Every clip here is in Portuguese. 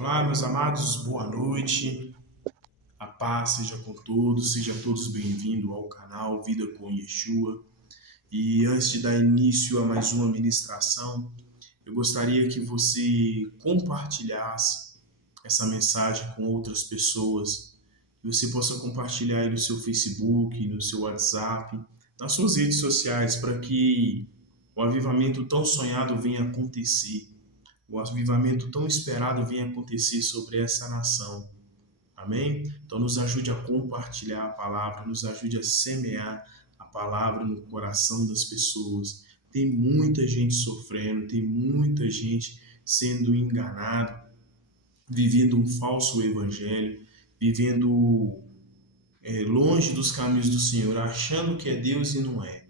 Olá, meus amados, boa noite. A paz seja com todos, sejam todos bem-vindos ao canal Vida com Yeshua. E antes de dar início a mais uma ministração, eu gostaria que você compartilhasse essa mensagem com outras pessoas. Que você possa compartilhar aí no seu Facebook, no seu WhatsApp, nas suas redes sociais, para que o avivamento tão sonhado venha acontecer. O avivamento tão esperado venha acontecer sobre essa nação. Amém? Então nos ajude a compartilhar a palavra, nos ajude a semear a palavra no coração das pessoas. Tem muita gente sofrendo, tem muita gente sendo enganada, vivendo um falso evangelho, vivendo longe dos caminhos do Senhor, achando que é Deus e não é.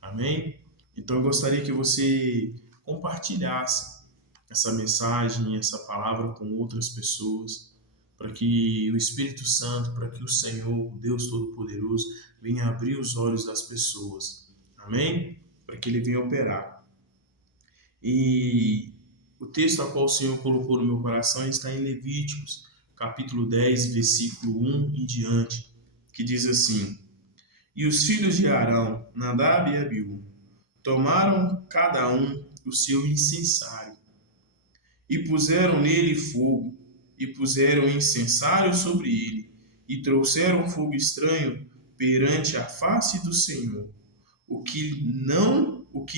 Amém? Então eu gostaria que você compartilhasse essa mensagem, essa palavra com outras pessoas, para que o Espírito Santo, para que o Senhor, Deus Todo-Poderoso, venha abrir os olhos das pessoas. Amém? Para que Ele venha operar. E o texto a qual o Senhor colocou no meu coração está em Levíticos, capítulo 10, versículo 1 em diante, que diz assim: E os filhos de Arão, Nadab e Abiú, tomaram cada um o seu incensário, e puseram nele fogo, e puseram incensário sobre ele, e trouxeram fogo estranho perante a face do Senhor, o que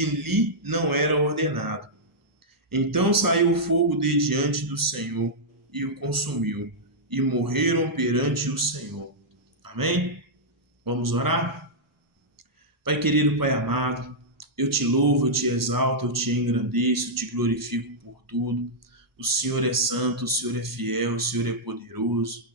lhe não era ordenado. Então saiu o fogo de diante do Senhor, e o consumiu, e morreram perante o Senhor. Amém? Vamos orar? Pai querido, Pai amado, eu te louvo, eu te exalto, eu te engrandeço, eu te glorifico por tudo. O Senhor é santo, o Senhor é fiel, o Senhor é poderoso.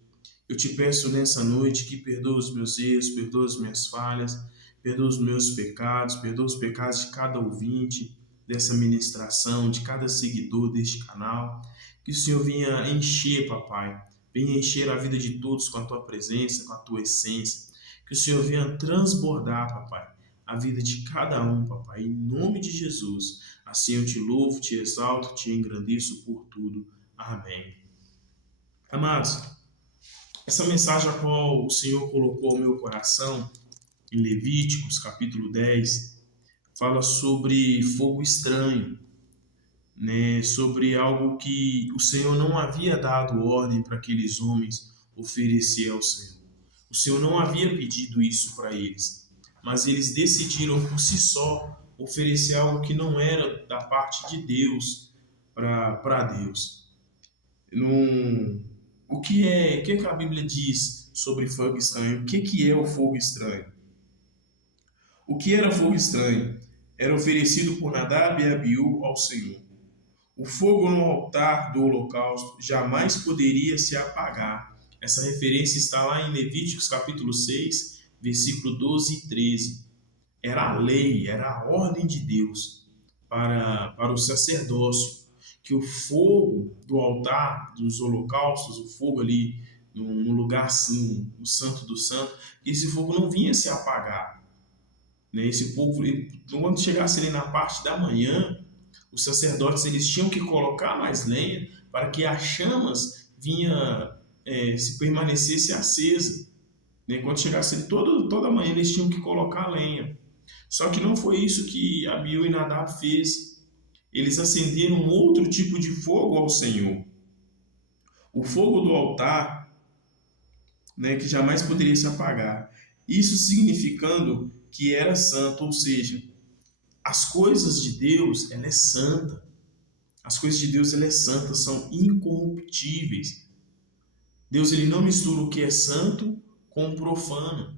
Eu te peço nessa noite que perdoa os meus erros, perdoa as minhas falhas, perdoa os meus pecados, perdoa os pecados de cada ouvinte dessa ministração, de cada seguidor deste canal. Que o Senhor venha encher, papai, venha encher a vida de todos com a tua presença, com a tua essência. Que o Senhor venha transbordar, papai, a vida de cada um, papai, em nome de Jesus. Assim eu te louvo, te exalto, te engrandeço por tudo. Amém. Amados, essa mensagem a qual o Senhor colocou ao meu coração, em Levíticos, capítulo 10, fala sobre fogo estranho, né? Sobre algo que o Senhor não havia dado ordem para aqueles homens oferecer ao Senhor. O Senhor não havia pedido isso para eles, mas eles decidiram por si só oferecer algo que não era da parte de Deus para Deus. O que a Bíblia diz sobre fogo estranho? O que é o fogo estranho? O que era fogo estranho? Era oferecido por Nadab e Abiú ao Senhor. O fogo no altar do holocausto jamais poderia se apagar. Essa referência está lá em Levíticos capítulo 6, versículo 12 e 13. Era a lei, era a ordem de Deus para o sacerdócio, que o fogo do altar dos holocaustos, o fogo ali no lugar assim, no santo do santo, esse fogo não vinha se apagar. Né? Esse fogo, quando chegasse ali na parte da manhã, os sacerdotes eles tinham que colocar mais lenha para que as chamas se permanecesse acesa. Né? Quando chegasse ali toda manhã eles tinham que colocar lenha. Só que não foi isso que Abiú e Nadab fez. Eles acenderam outro tipo de fogo ao Senhor. O fogo do altar, né, que jamais poderia se apagar. Isso significando que era santo, ou seja, as coisas de Deus, ela é santa. As coisas de Deus, ela é santa, são incorruptíveis. Deus ele não mistura o que é santo com o profano.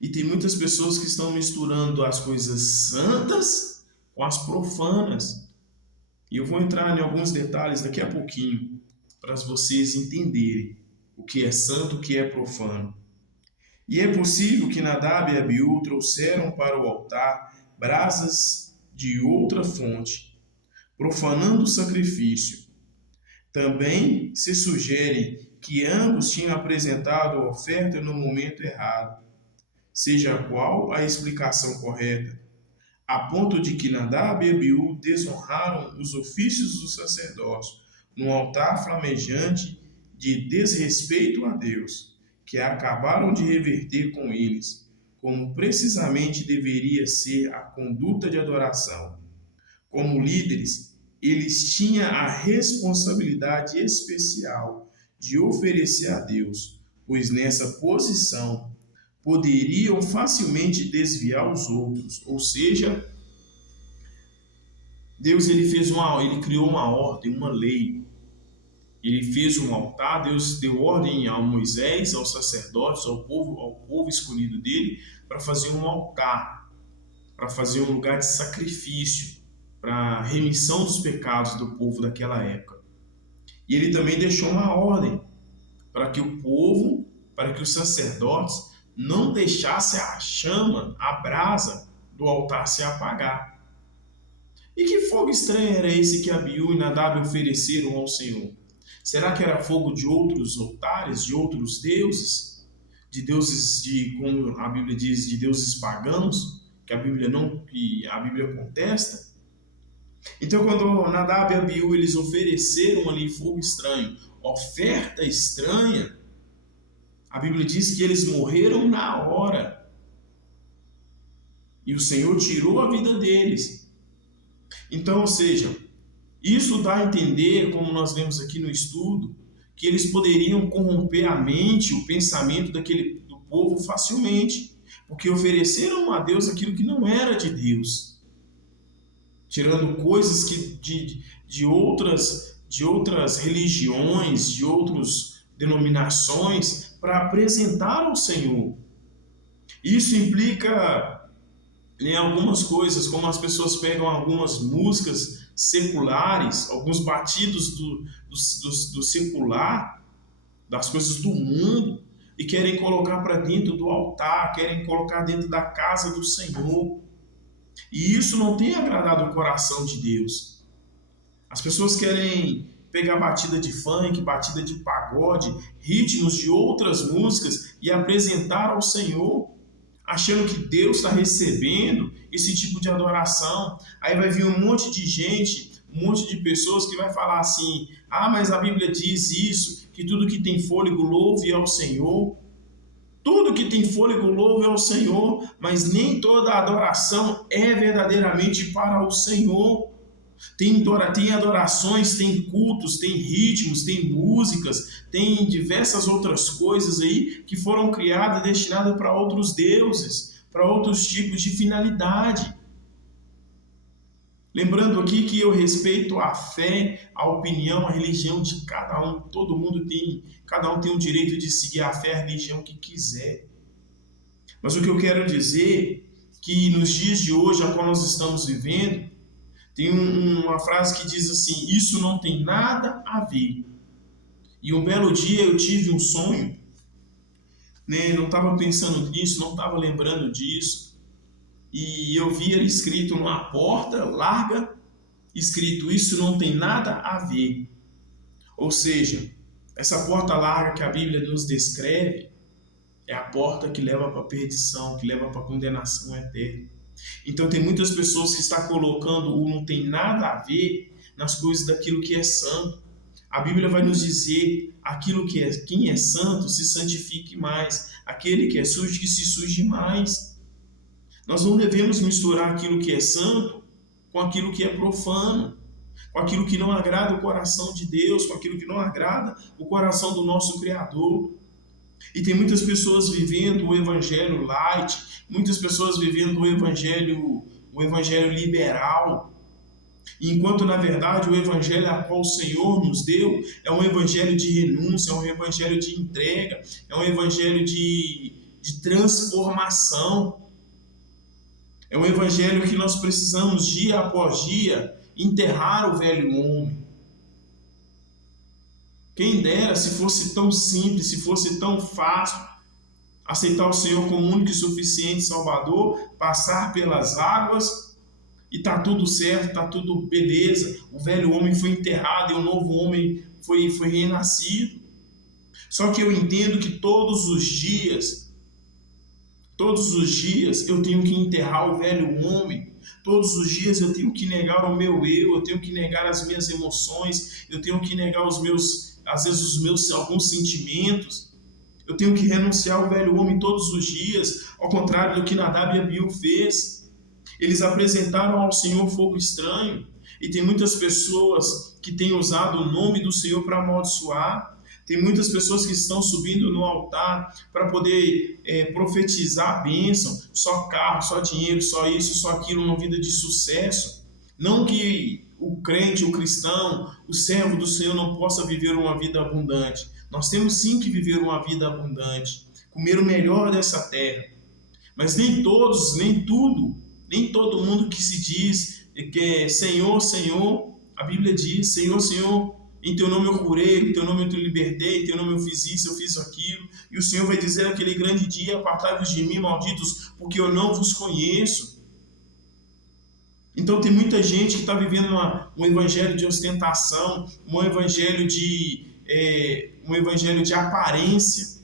E tem muitas pessoas que estão misturando as coisas santas com as profanas. E eu vou entrar em alguns detalhes daqui a pouquinho, para vocês entenderem o que é santo e o que é profano. E é possível que Nadab e Abiú trouxeram para o altar brasas de outra fonte, profanando o sacrifício. Também se sugere que ambos tinham apresentado a oferta no momento errado, seja qual a explicação correta, a ponto de que Nadab e Abiú desonraram os ofícios do sacerdócio, num altar flamejante de desrespeito a Deus, que acabaram de reverter com eles, como precisamente deveria ser a conduta de adoração. Como líderes, eles tinham a responsabilidade especial de oferecer a Deus, pois nessa posição poderiam facilmente desviar os outros, ou seja, Deus ele criou uma ordem, uma lei. Ele fez um altar, Deus deu ordem a Moisés, aos sacerdotes, ao povo escolhido dele, para fazer um altar, para fazer um lugar de sacrifício, para remissão dos pecados do povo daquela época. E ele também deixou uma ordem para que o povo, para que os sacerdotes não deixassem a chama, a brasa do altar se apagar. E que fogo estranho era esse que Abiú e Nadab ofereceram ao Senhor? Será que era fogo de outros altares, de outros deuses? De deuses, como a Bíblia diz, de deuses pagãos, que a Bíblia contesta? Então, quando Nadab e Abiú eles ofereceram ali fogo estranho, oferta estranha, a Bíblia diz que eles morreram na hora. E o Senhor tirou a vida deles. Então, ou seja, isso dá a entender, como nós vemos aqui no estudo, que eles poderiam corromper a mente, o pensamento do povo facilmente, porque ofereceram a Deus aquilo que não era de Deus, tirando coisas de outras religiões, de outras denominações, para apresentar ao Senhor. Isso implica em algumas coisas, como as pessoas pegam algumas músicas seculares, alguns batidos do secular, das coisas do mundo, e querem colocar para dentro do altar, querem colocar dentro da casa do Senhor. E isso não tem agradado o coração de Deus. As pessoas querem pegar batida de funk, batida de pagode, ritmos de outras músicas e apresentar ao Senhor, achando que Deus está recebendo esse tipo de adoração. Aí vai vir um monte de gente, um monte de pessoas que vai falar assim: ah, mas a Bíblia diz isso, que tudo que tem fôlego louve ao Senhor. Tudo que tem fôlego louve ao Senhor, mas nem toda adoração é verdadeiramente para o Senhor. Tem adorações, tem cultos, tem ritmos, tem músicas, tem diversas outras coisas aí que foram criadas e destinadas para outros deuses, para outros tipos de finalidade. Lembrando aqui que eu respeito a fé, a opinião, a religião de cada um. Cada um tem o direito de seguir a fé, a religião que quiser. Mas o que eu quero dizer é que nos dias de hoje, a qual nós estamos vivendo, tem uma frase que diz assim: isso não tem nada a ver. E um belo dia eu tive um sonho, né? Não estava pensando nisso, não estava lembrando disso. E eu vi ali escrito numa porta larga, escrito: isso não tem nada a ver. Ou seja, essa porta larga que a Bíblia nos descreve é a porta que leva para a perdição, que leva para a condenação eterna. Então tem muitas pessoas que estão colocando o não tem nada a ver nas coisas daquilo que é santo. A Bíblia vai nos dizer quem é santo se santifique mais, aquele que é sujo que se suje mais. Nós não devemos misturar aquilo que é santo com aquilo que é profano, com aquilo que não agrada o coração de Deus, com aquilo que não agrada o coração do nosso Criador. E tem muitas pessoas vivendo o evangelho light, muitas pessoas vivendo o evangelho liberal, enquanto na verdade o evangelho a qual o Senhor nos deu é um evangelho de renúncia, é um evangelho de entrega, é um evangelho de transformação. É um evangelho que nós precisamos, dia após dia, enterrar o velho homem. Quem dera se fosse tão simples, se fosse tão fácil aceitar o Senhor como único e suficiente Salvador, passar pelas águas e está tudo certo, está tudo beleza. O velho homem foi enterrado e o novo homem foi renascido. Só que eu entendo que todos os dias Todos os dias eu tenho que enterrar o velho homem. Todos os dias eu tenho que negar o meu eu tenho que negar as minhas emoções, eu tenho que negar às vezes os meus alguns sentimentos. Eu tenho que renunciar ao velho homem todos os dias, ao contrário do que Nadab e Abiú fez. Eles apresentaram ao Senhor fogo estranho. E tem muitas pessoas que têm usado o nome do Senhor para amaldiçoar. Tem muitas pessoas que estão subindo no altar para poder profetizar a bênção. Só carro, só dinheiro, só isso, só aquilo, uma vida de sucesso. Não que o crente, o cristão, o servo do Senhor não possa viver uma vida abundante. Nós temos sim que viver uma vida abundante. Comer o melhor dessa terra. Mas nem todos, nem tudo, nem todo mundo que se diz que é Senhor, Senhor, a Bíblia diz, Senhor, Senhor, em teu nome eu curei, em teu nome eu te libertei, em teu nome eu fiz isso, eu fiz aquilo. E o Senhor vai dizer naquele grande dia, apartai-vos de mim, malditos, porque eu não vos conheço. Então tem muita gente que está vivendo um evangelho de ostentação, um evangelho de aparência.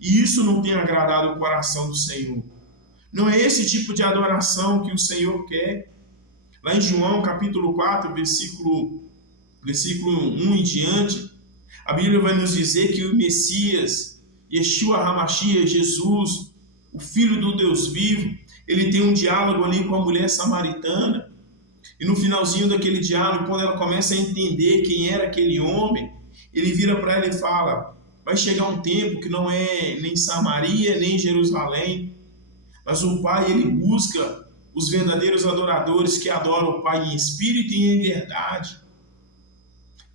E isso não tem agradado o coração do Senhor. Não é esse tipo de adoração que o Senhor quer. Lá em João, capítulo 4, versículo 1 em diante, a Bíblia vai nos dizer que o Messias, Yeshua HaMashiach, Jesus, o Filho do Deus vivo, ele tem um diálogo ali com a mulher samaritana. E no finalzinho daquele diálogo, quando ela começa a entender quem era aquele homem, ele vira para ela e fala: vai chegar um tempo que não é nem Samaria, nem Jerusalém, mas o Pai, ele busca os verdadeiros adoradores que adoram o Pai em espírito e em verdade.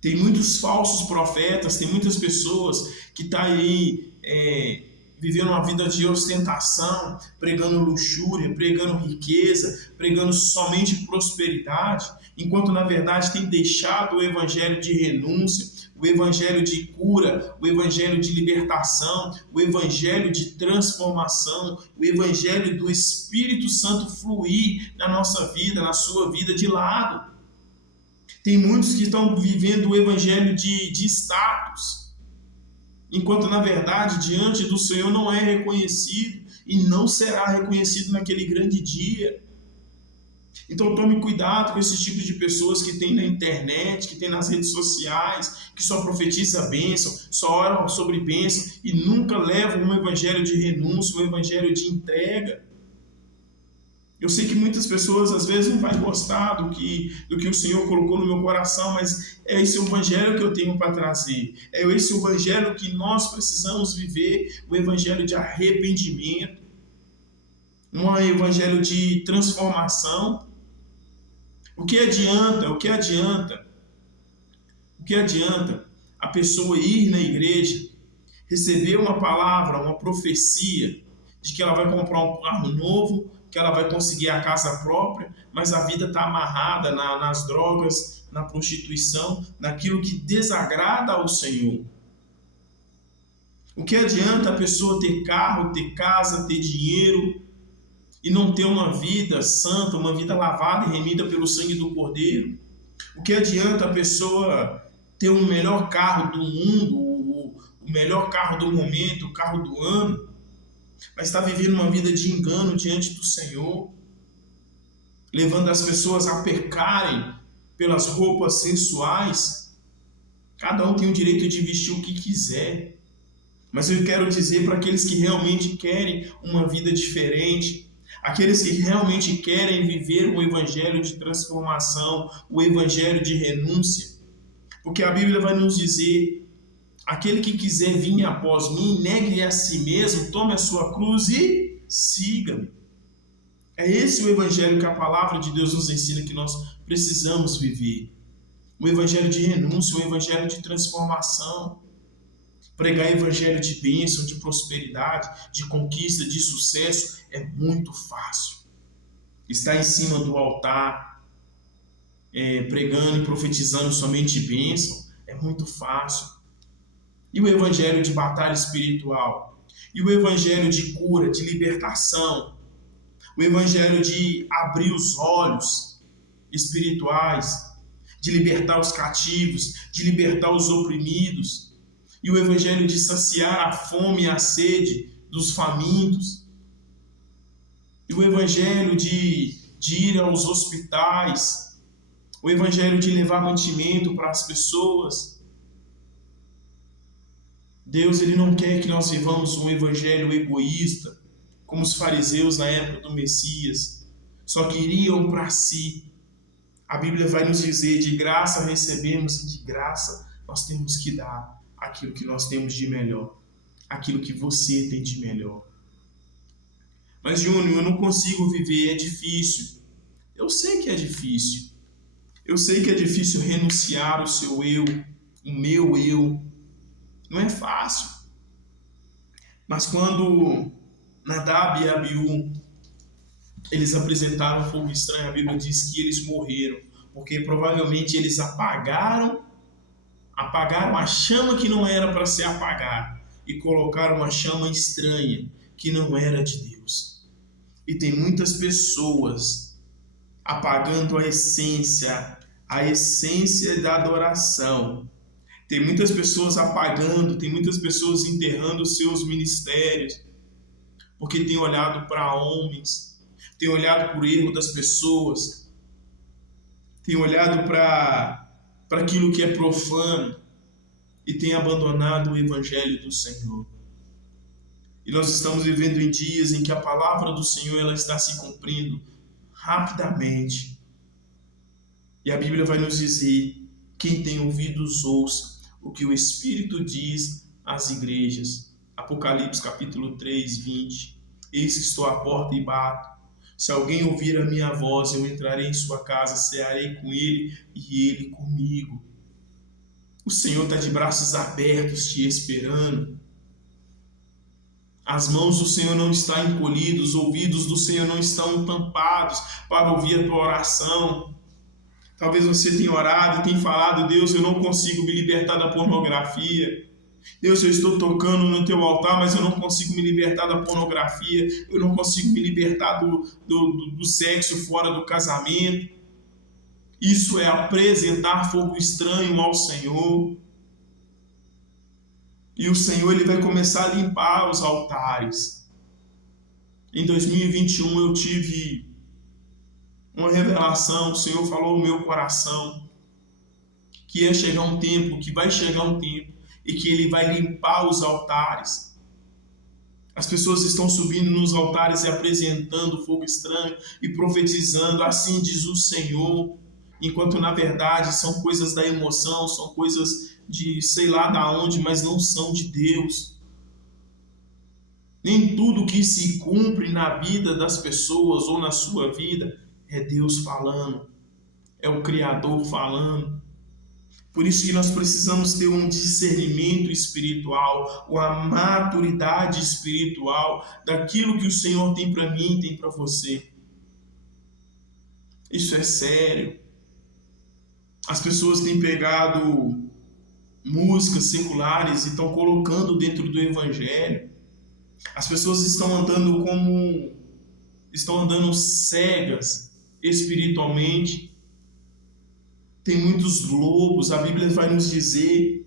Tem muitos falsos profetas, tem muitas pessoas que estão aí vivendo uma vida de ostentação, pregando luxúria, pregando riqueza, pregando somente prosperidade, enquanto na verdade tem deixado o evangelho de renúncia, o evangelho de cura, o evangelho de libertação, o evangelho de transformação, o evangelho do Espírito Santo fluir na nossa vida, na sua vida, de lado. Tem muitos que estão vivendo o evangelho de status, enquanto na verdade diante do Senhor não é reconhecido e não será reconhecido naquele grande dia. Então tome cuidado com esse tipo de pessoas que tem na internet, que tem nas redes sociais, que só profetiza bênção, só oram sobre bênção e nunca levam um evangelho de renúncia, um evangelho de entrega. Eu sei que muitas pessoas às vezes não vão gostar do que o Senhor colocou no meu coração, mas é esse o evangelho que eu tenho para trazer. É esse o evangelho que nós precisamos viver, o evangelho de arrependimento, um evangelho de transformação. O que adianta a pessoa ir na igreja, receber uma palavra, uma profecia de que ela vai comprar um carro novo, que ela vai conseguir a casa própria, mas a vida está amarrada nas drogas, na prostituição, naquilo que desagrada ao Senhor? O que adianta a pessoa ter carro, ter casa, ter dinheiro e não ter uma vida santa, uma vida lavada e remida pelo sangue do Cordeiro? O que adianta a pessoa ter o melhor carro do mundo, o melhor carro do momento, o carro do ano, mas está vivendo uma vida de engano diante do Senhor, levando as pessoas a pecarem pelas roupas sensuais? Cada um tem o direito de vestir o que quiser, mas eu quero dizer para aqueles que realmente querem uma vida diferente, aqueles que realmente querem viver o evangelho de transformação, o evangelho de renúncia, porque a Bíblia vai nos dizer: aquele que quiser vir após mim, negue a si mesmo, tome a sua cruz e siga-me. É esse o evangelho que a palavra de Deus nos ensina que nós precisamos viver. O evangelho de renúncia, o evangelho de transformação. Pregar evangelho de bênção, de prosperidade, de conquista, de sucesso é muito fácil. Estar em cima do altar, pregando e profetizando somente bênção, é muito fácil. E o evangelho de batalha espiritual? E o evangelho de cura, de libertação? O evangelho de abrir os olhos espirituais, de libertar os cativos, de libertar os oprimidos? E o evangelho de saciar a fome e a sede dos famintos? E o evangelho de ir aos hospitais, o evangelho de levar mantimento para as pessoas. Deus, ele não quer que nós vivamos um evangelho egoísta, como os fariseus na época do Messias, só queriam para si. A Bíblia vai nos dizer: de graça recebemos e de graça nós temos que dar aquilo que nós temos de melhor, aquilo que você tem de melhor. Mas, Júnior, eu não consigo viver, é difícil. Eu sei que é difícil. Eu sei que é difícil renunciar ao seu eu, o meu eu. Não é fácil. Mas quando Nadab e Abiú, eles apresentaram fogo estranho, a Bíblia diz que eles morreram, porque provavelmente eles apagaram a chama que não era para ser apagada e colocaram uma chama estranha que não era de Deus. E tem muitas pessoas apagando a essência da adoração. Tem muitas pessoas apagando, tem muitas pessoas enterrando os seus ministérios, porque tem olhado para homens, tem olhado para o erro das pessoas, tem olhado para aquilo que é profano e tem abandonado o evangelho do Senhor. E nós estamos vivendo em dias em que a palavra do Senhor ela está se cumprindo rapidamente. E a Bíblia vai nos dizer: quem tem ouvidos ouça o que o Espírito diz às igrejas. Apocalipse capítulo 3, 20. Eis que estou à porta e bato. Se alguém ouvir a minha voz, eu entrarei em sua casa, cearei com ele e ele comigo. O Senhor está de braços abertos te esperando. As mãos do Senhor não estão encolhidas, os ouvidos do Senhor não estão tampados para ouvir a tua oração. Talvez você tenha orado e tenha falado: Deus, eu não consigo me libertar da pornografia. Deus, eu estou tocando no teu altar, mas eu não consigo me libertar da pornografia. Eu não consigo me libertar do sexo fora do casamento. Isso é apresentar fogo estranho ao Senhor. E o Senhor ele vai começar a limpar os altares. Em 2021 eu tive uma revelação, o Senhor falou no meu coração que ia chegar um tempo, que vai chegar um tempo, e que Ele vai limpar os altares. As pessoas estão subindo nos altares e apresentando fogo estranho e profetizando: assim diz o Senhor, enquanto na verdade são coisas da emoção, são coisas de sei lá da onde, mas não são de Deus. Nem tudo que se cumpre na vida das pessoas ou na sua vida é Deus falando, é o Criador falando. Por isso que nós precisamos ter um discernimento espiritual, uma maturidade espiritual daquilo que o Senhor tem para mim, tem para você. Isso é sério. As pessoas têm pegado músicas seculares e estão colocando dentro do Evangelho. As pessoas estão andando cegas espiritualmente. Tem muitos lobos, a Bíblia vai nos dizer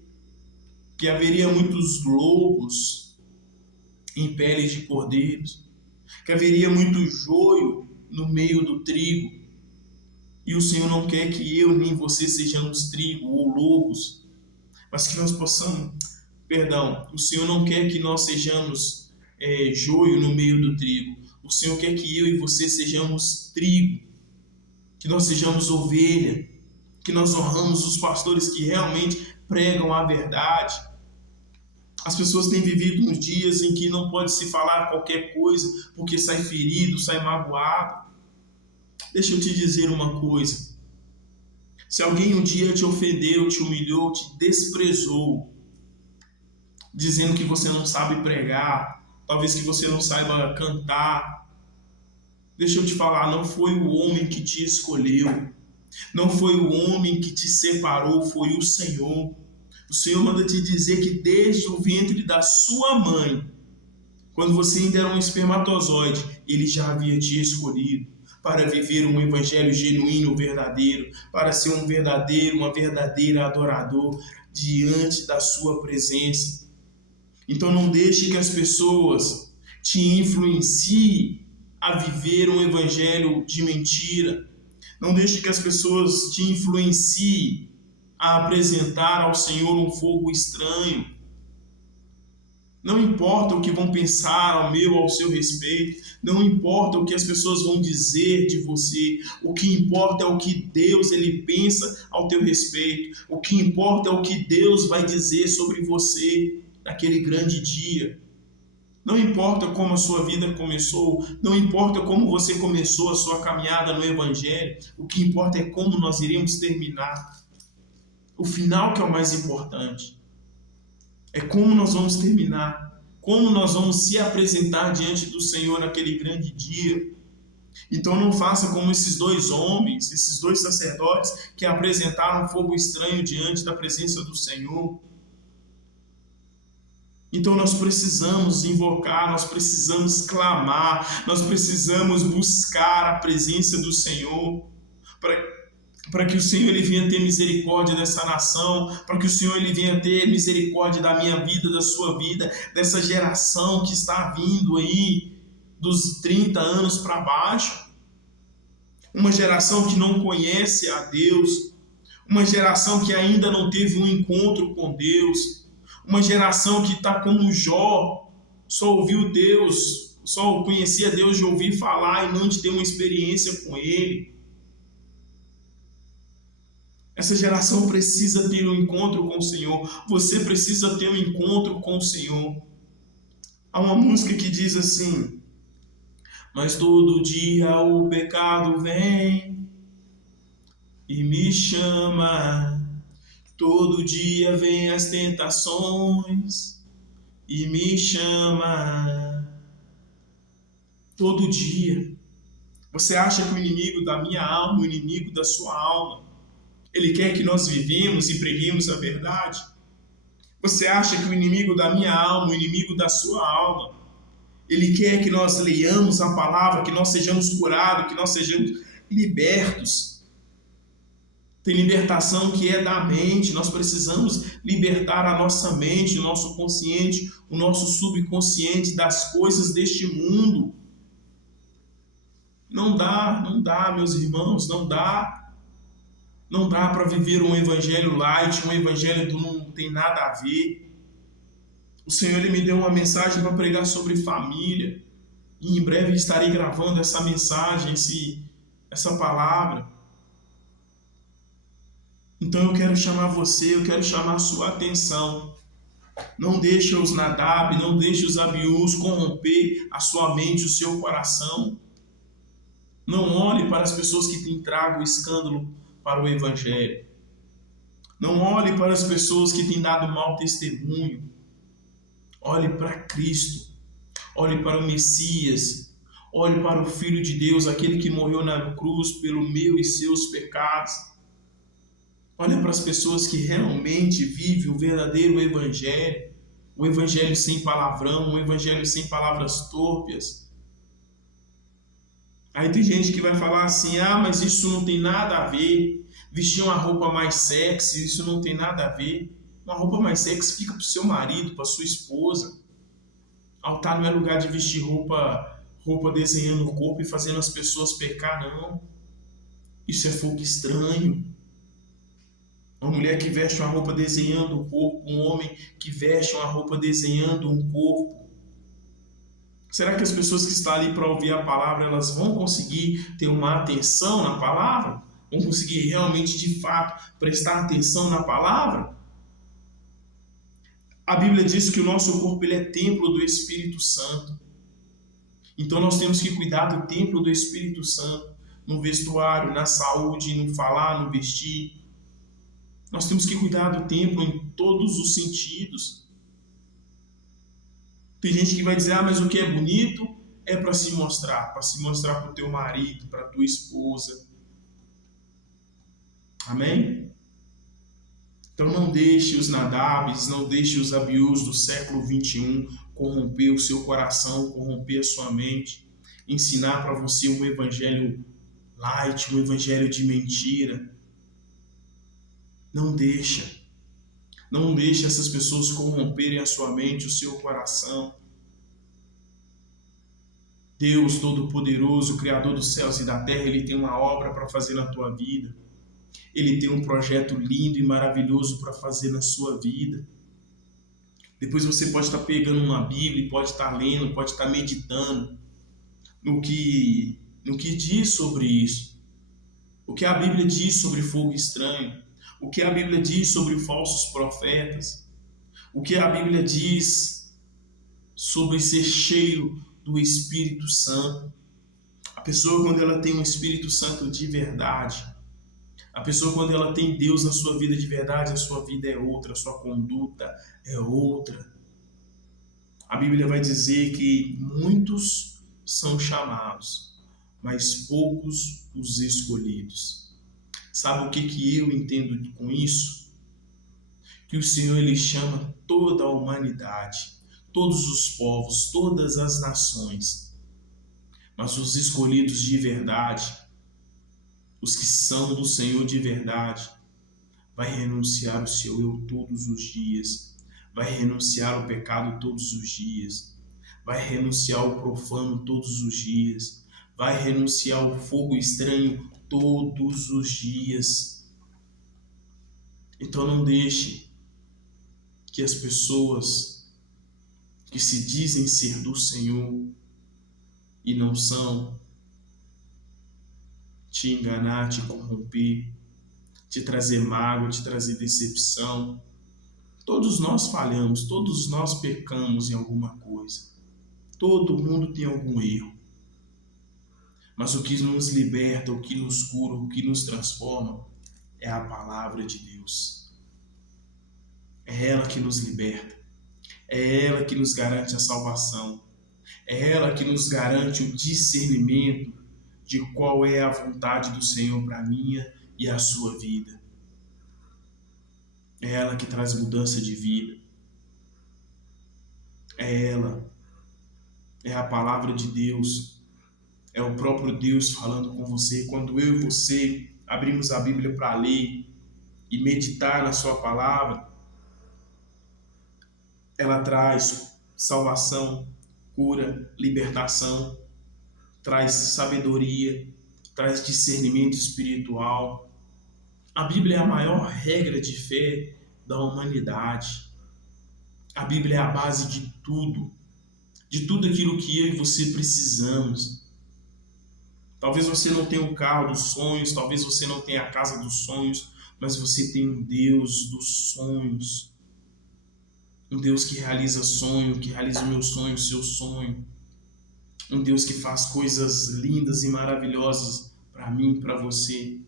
que haveria muitos lobos em peles de cordeiros, que haveria muito joio no meio do trigo. E o Senhor não quer que eu nem você sejamos trigo ou lobos, mas que nós possamos, o Senhor não quer que nós sejamos joio no meio do trigo. O Senhor quer que eu e você sejamos trigo, que nós sejamos ovelha, que nós honramos os pastores que realmente pregam a verdade. As pessoas têm vivido uns dias em que não pode se falar qualquer coisa, porque sai ferido, sai magoado. Deixa eu te dizer uma coisa. Se alguém um dia te ofendeu, te humilhou, te desprezou, dizendo que você não sabe pregar, talvez que você não saiba cantar, deixa eu te falar, não foi o homem que te escolheu, não foi o homem que te separou, foi o Senhor. O Senhor manda te dizer que desde o ventre da sua mãe, quando você ainda era um espermatozoide, Ele já havia te escolhido para viver um evangelho genuíno, verdadeiro, para ser um verdadeiro, uma verdadeira adorador diante da sua presença. Então não deixe que as pessoas te influenciem a viver um evangelho de mentira. Não deixe que as pessoas te influenciem a apresentar ao Senhor um fogo estranho. Não importa o que vão pensar ao seu respeito, não importa o que as pessoas vão dizer de você, o que importa é o que Deus ele pensa ao teu respeito, o que importa é o que Deus vai dizer sobre você naquele grande dia. Não importa como a sua vida começou, não importa como você começou a sua caminhada no Evangelho, o que importa é como nós iremos terminar. O final que é o mais importante. É como nós vamos terminar, como nós vamos se apresentar diante do Senhor naquele grande dia. Então não faça como esses dois homens, esses dois sacerdotes que apresentaram fogo estranho diante da presença do Senhor. Então nós precisamos invocar, nós precisamos clamar, nós precisamos buscar a presença do Senhor para que o Senhor ele venha ter misericórdia dessa nação, para que o Senhor ele venha ter misericórdia da minha vida, da sua vida, dessa geração que está vindo aí dos 30 anos para baixo. Uma geração que não conhece a Deus, uma geração que ainda não teve um encontro com Deus, uma geração que está como Jó, só ouviu Deus, só conhecia Deus de ouvir falar e não de ter uma experiência com Ele. Essa geração precisa ter um encontro com o Senhor. Você precisa ter um encontro com o Senhor. Há uma música que diz assim: mas todo dia o pecado vem e me chama. Todo dia vem as tentações e me chama. Todo dia. Você acha que o inimigo da minha alma, o inimigo da sua alma, ele quer que nós vivemos e preguemos a verdade? Você acha que o inimigo da minha alma, o inimigo da sua alma, ele quer que nós leiamos a palavra, que nós sejamos curados, que nós sejamos libertos? Tem libertação que é da mente. Nós precisamos libertar a nossa mente, o nosso consciente, o nosso subconsciente das coisas deste mundo. Não dá, meus irmãos, não dá. Não dá para viver um evangelho light, um evangelho que não tem nada a ver. O Senhor ele me deu uma mensagem para pregar sobre família. E em breve estarei gravando essa mensagem, essa palavra. Então eu quero chamar você, eu quero chamar a sua atenção. Não deixe os Nadab, não deixe os Abiús corromper a sua mente, o seu coração. Não olhe para as pessoas que têm trago escândalo para o Evangelho. Não olhe para as pessoas que têm dado mau testemunho. Olhe para Cristo. Olhe para o Messias. Olhe para o Filho de Deus, aquele que morreu na cruz pelo meu e seus pecados. Olhe para as pessoas que realmente vivem o verdadeiro Evangelho. O Evangelho sem palavrão, o Evangelho sem palavras torpes. Aí tem gente que vai falar assim: mas isso não tem nada a ver. Vestir uma roupa mais sexy, isso não tem nada a ver. Uma roupa mais sexy fica para o seu marido, para sua esposa. Altar não é lugar de vestir roupa desenhando o corpo e fazendo as pessoas pecar, não. Isso é fogo estranho. Uma mulher que veste uma roupa desenhando o corpo, um homem que veste uma roupa desenhando um corpo. Será que as pessoas que estão ali para ouvir a palavra, elas vão conseguir ter uma atenção na palavra? Vão conseguir realmente, de fato, prestar atenção na palavra? A Bíblia diz que o nosso corpo ele é templo do Espírito Santo. Então nós temos que cuidar do templo do Espírito Santo, no vestuário, na saúde, no falar, no vestir. Nós temos que cuidar do templo em todos os sentidos. Tem gente que vai dizer: mas o que é bonito é para se mostrar para o teu marido, para a tua esposa. Amém? Então não deixe os Nadabes, não deixe os Abiús do século 21 corromper o seu coração, corromper a sua mente, ensinar para você um evangelho light, um evangelho de mentira. Não deixa. Não deixe essas pessoas corromperem a sua mente, o seu coração. Deus Todo-Poderoso, Criador dos céus e da terra, Ele tem uma obra para fazer na tua vida. Ele tem um projeto lindo e maravilhoso para fazer na sua vida. Depois você pode estar pegando uma Bíblia, pode estar lendo, pode estar meditando no que diz sobre isso. O que a Bíblia diz sobre fogo estranho. O que a Bíblia diz sobre falsos profetas. O que a Bíblia diz sobre ser cheio do Espírito Santo. A pessoa, quando ela tem um Espírito Santo de verdade, a pessoa, quando ela tem Deus na sua vida de verdade, a sua vida é outra, a sua conduta é outra. A Bíblia vai dizer que muitos são chamados, mas poucos os escolhidos. Sabe o que eu entendo com isso? Que o Senhor, Ele chama toda a humanidade, todos os povos, todas as nações, mas os escolhidos de verdade, os que são do Senhor de verdade, vai renunciar o seu eu todos os dias, vai renunciar o pecado todos os dias, vai renunciar o profano todos os dias, vai renunciar o fogo estranho todos os dias. Então não deixe que as pessoas que se dizem ser do Senhor e não são, te enganar, te corromper, te trazer mágoa, te trazer decepção. Todos nós falhamos, todos nós pecamos em alguma coisa. Todo mundo tem algum erro. Mas o que nos liberta, o que nos cura, o que nos transforma é a palavra de Deus. É ela que nos liberta. É ela que nos garante a salvação. É ela que nos garante o discernimento de qual é a vontade do Senhor para a minha e a sua vida. É ela que traz mudança de vida. É ela. É a palavra de Deus. É o próprio Deus falando com você. Quando eu e você abrimos a Bíblia para ler e meditar na sua palavra, ela traz salvação, cura, libertação, traz sabedoria, traz discernimento espiritual. A Bíblia é a maior regra de fé da humanidade. A Bíblia é a base de tudo aquilo que eu e você precisamos. Talvez você não tenha o carro dos sonhos, talvez você não tenha a casa dos sonhos, mas você tem um Deus dos sonhos. Um Deus que realiza sonho, que realiza o meu sonho, o seu sonho. Um Deus que faz coisas lindas e maravilhosas para mim e para você.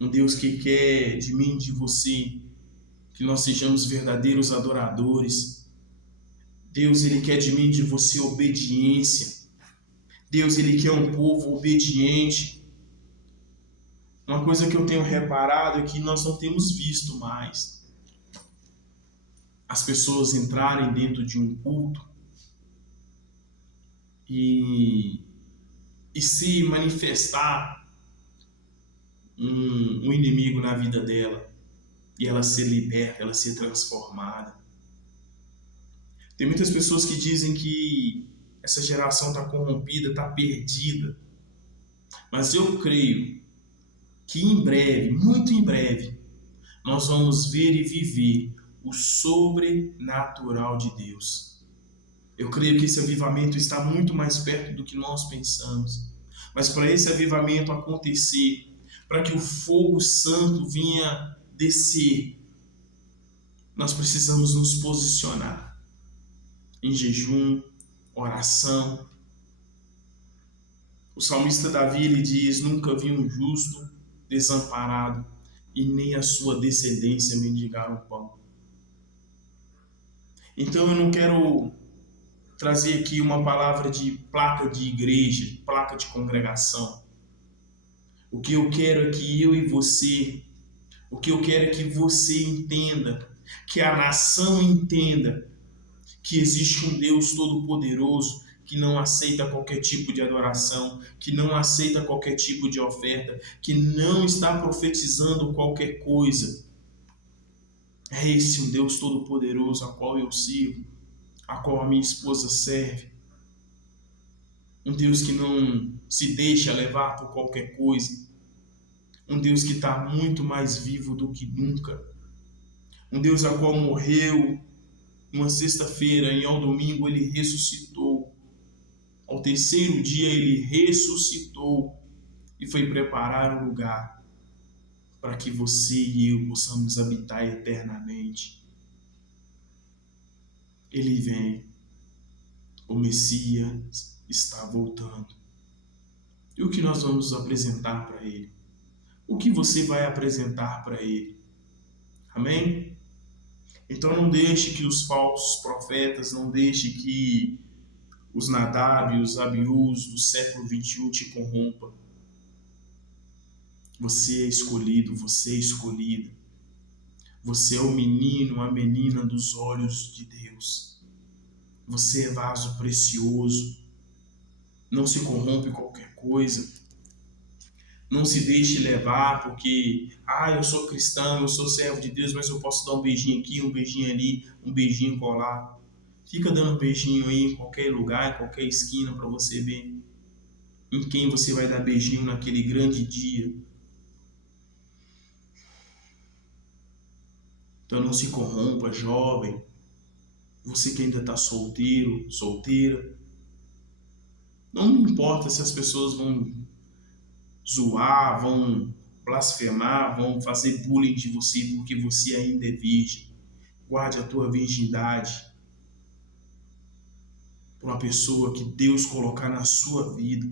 Um Deus que quer de mim e de você que nós sejamos verdadeiros adoradores. Deus, Ele quer de mim e de você obediência. Deus, Ele quer um povo obediente. Uma coisa que eu tenho reparado é que nós não temos visto mais as pessoas entrarem dentro de um culto e se manifestar um inimigo na vida dela e ela ser liberta, ela ser transformada. Tem muitas pessoas que dizem que essa geração está corrompida, está perdida, mas eu creio que em breve, muito em breve, nós vamos ver e viver o sobrenatural de Deus. Eu creio que esse avivamento está muito mais perto do que nós pensamos. Mas para esse avivamento acontecer, para que o fogo santo venha descer, nós precisamos nos posicionar em jejum, oração. O salmista Davi, ele diz: nunca vi um justo desamparado e nem a sua descendência mendigar o pão. Então eu não quero trazer aqui uma palavra de placa de igreja, placa de congregação. O que eu quero é que eu e você, o que eu quero é que você entenda, que a nação entenda que existe um Deus Todo-Poderoso que não aceita qualquer tipo de adoração, que não aceita qualquer tipo de oferta, que não está profetizando qualquer coisa. É esse um Deus Todo-Poderoso a qual eu sirvo, a qual a minha esposa serve. um Deus que não se deixa levar por qualquer coisa, um Deus que está muito mais vivo do que nunca, um Deus a qual morreu numa sexta-feira e ao domingo ele ressuscitou, ao terceiro dia ele ressuscitou e foi preparar um lugar para que você e eu possamos habitar eternamente. Ele vem, o Messias está voltando. E o que nós vamos apresentar para ele? O que você vai apresentar para ele? Amém? Então não deixe que os falsos profetas, não deixe que os Nadab e os Abiús do século 21 te corrompam. Você é escolhido, você é escolhida. Você é o menino, a menina dos olhos de Deus. Você é vaso precioso. Não se corrompe qualquer coisa. Não se deixe levar porque, eu sou cristão, eu sou servo de Deus, mas eu posso dar um beijinho aqui, um beijinho ali, um beijinho colar. Fica dando beijinho aí em qualquer lugar, em qualquer esquina para você ver em quem você vai dar beijinho naquele grande dia. Então não se corrompa, jovem. Você que ainda está solteiro, solteira. Não me importa se as pessoas vão zoar, vão blasfemar, vão fazer bullying de você porque você ainda é virgem. Guarde a tua virgindade para uma pessoa que Deus colocar na sua vida.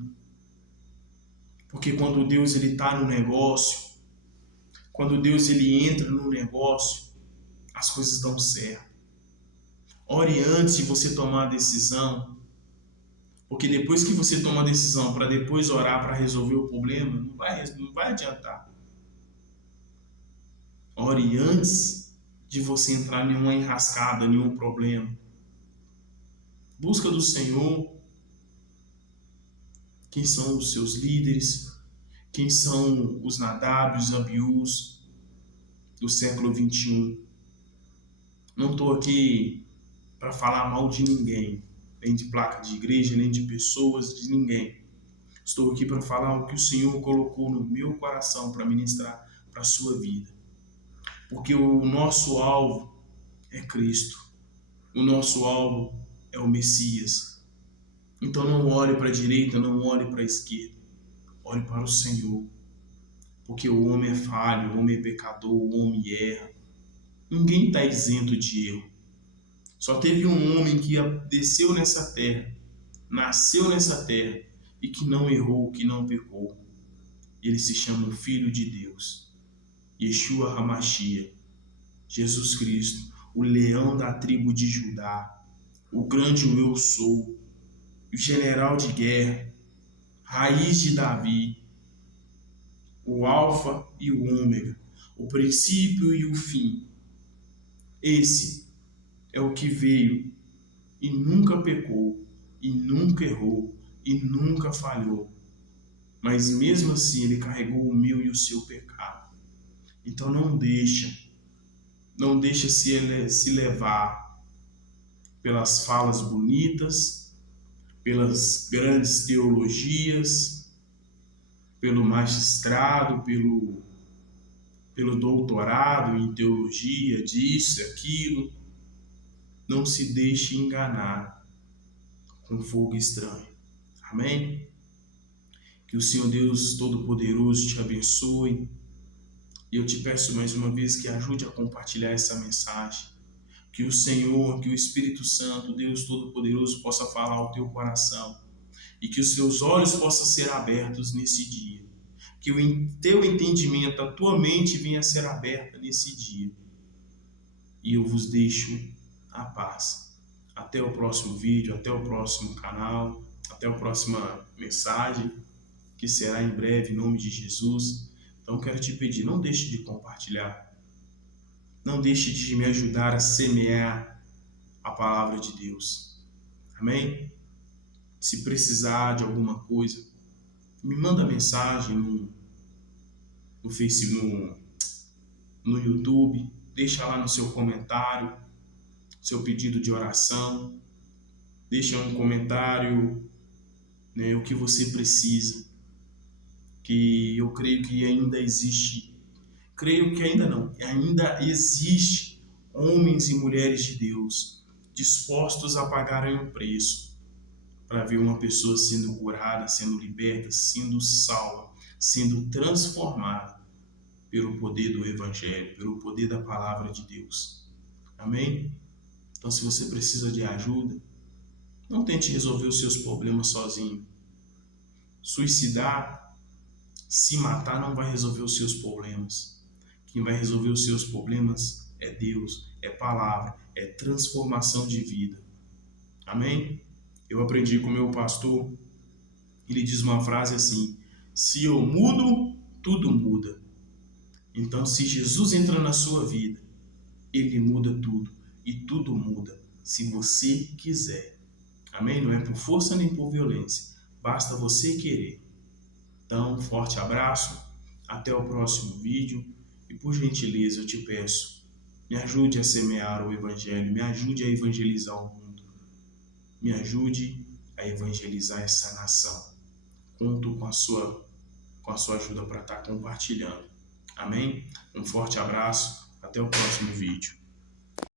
Porque quando Deus está no negócio, quando Deus entra no negócio, as coisas dão certo. Ore antes de você tomar a decisão, porque depois que você toma a decisão para depois orar para resolver o problema, não vai adiantar. Ore antes de você entrar em nenhuma enrascada, nenhum problema. Busca do Senhor. Quem são os seus líderes? Quem são os Nadab, os Abiús do século 21? Não estou aqui para falar mal de ninguém, nem de placa de igreja, nem de pessoas, de ninguém. Estou aqui para falar o que o Senhor colocou no meu coração para ministrar para a sua vida. Porque o nosso alvo é Cristo. O nosso alvo é o Messias. Então não olhe para a direita, não olhe para a esquerda. Olhe para o Senhor. Porque o homem é falho, o homem é pecador, o homem erra. Ninguém está isento de erro. Só teve um homem que desceu nessa terra, nasceu nessa terra e que não errou, que não pecou. Ele se chama o Filho de Deus, Yeshua HaMashiach, Jesus Cristo, o leão da tribo de Judá, o grande eu sou, o general de guerra, raiz de Davi, o alfa e o ômega, o princípio e o fim. Esse é o que veio e nunca pecou, e nunca errou, e nunca falhou. Mas mesmo assim ele carregou o meu e o seu pecado. Então não deixa se levar pelas falas bonitas, pelas grandes teologias, pelo magistrado, pelo doutorado em teologia, disso, aquilo. Não se deixe enganar com fogo estranho. Amém? Que o Senhor Deus Todo-Poderoso te abençoe. E eu te peço mais uma vez que ajude a compartilhar essa mensagem. Que o Senhor, que o Espírito Santo, Deus Todo-Poderoso, possa falar ao teu coração. E que os teus olhos possam ser abertos nesse dia. Que o teu entendimento, a tua mente venha a ser aberta nesse dia. E eu vos deixo a paz. Até o próximo vídeo, até o próximo canal, até a próxima mensagem, que será em breve, em nome de Jesus. Então quero te pedir, não deixe de compartilhar. Não deixe de me ajudar a semear a palavra de Deus. Amém? Se precisar de alguma coisa, me manda mensagem no Facebook, no YouTube. Deixa lá no seu comentário, seu pedido de oração. Deixa um comentário né, o que você precisa, que eu creio que ainda existe, creio que ainda não, ainda existe homens e mulheres de Deus dispostos a pagarem um preço para ver uma pessoa sendo curada, sendo liberta, sendo salva, sendo transformada pelo poder do Evangelho, pelo poder da palavra de Deus. Amém? Então, se você precisa de ajuda, não tente resolver os seus problemas sozinho. Suicidar, se matar, não vai resolver os seus problemas. Quem vai resolver os seus problemas é Deus, é palavra, é transformação de vida. Amém? Eu aprendi com meu pastor, ele diz uma frase assim: se eu mudo, tudo muda. Então, se Jesus entra na sua vida, ele muda tudo e tudo muda, se você quiser. Amém? Não é por força nem por violência, basta você querer. Então, um forte abraço, até o próximo vídeo e, por gentileza, eu te peço, me ajude a semear o Evangelho, me ajude a evangelizar o mundo, me ajude a evangelizar essa nação. Conto com a sua ajuda para estar compartilhando. Amém? Um forte abraço, até o próximo vídeo.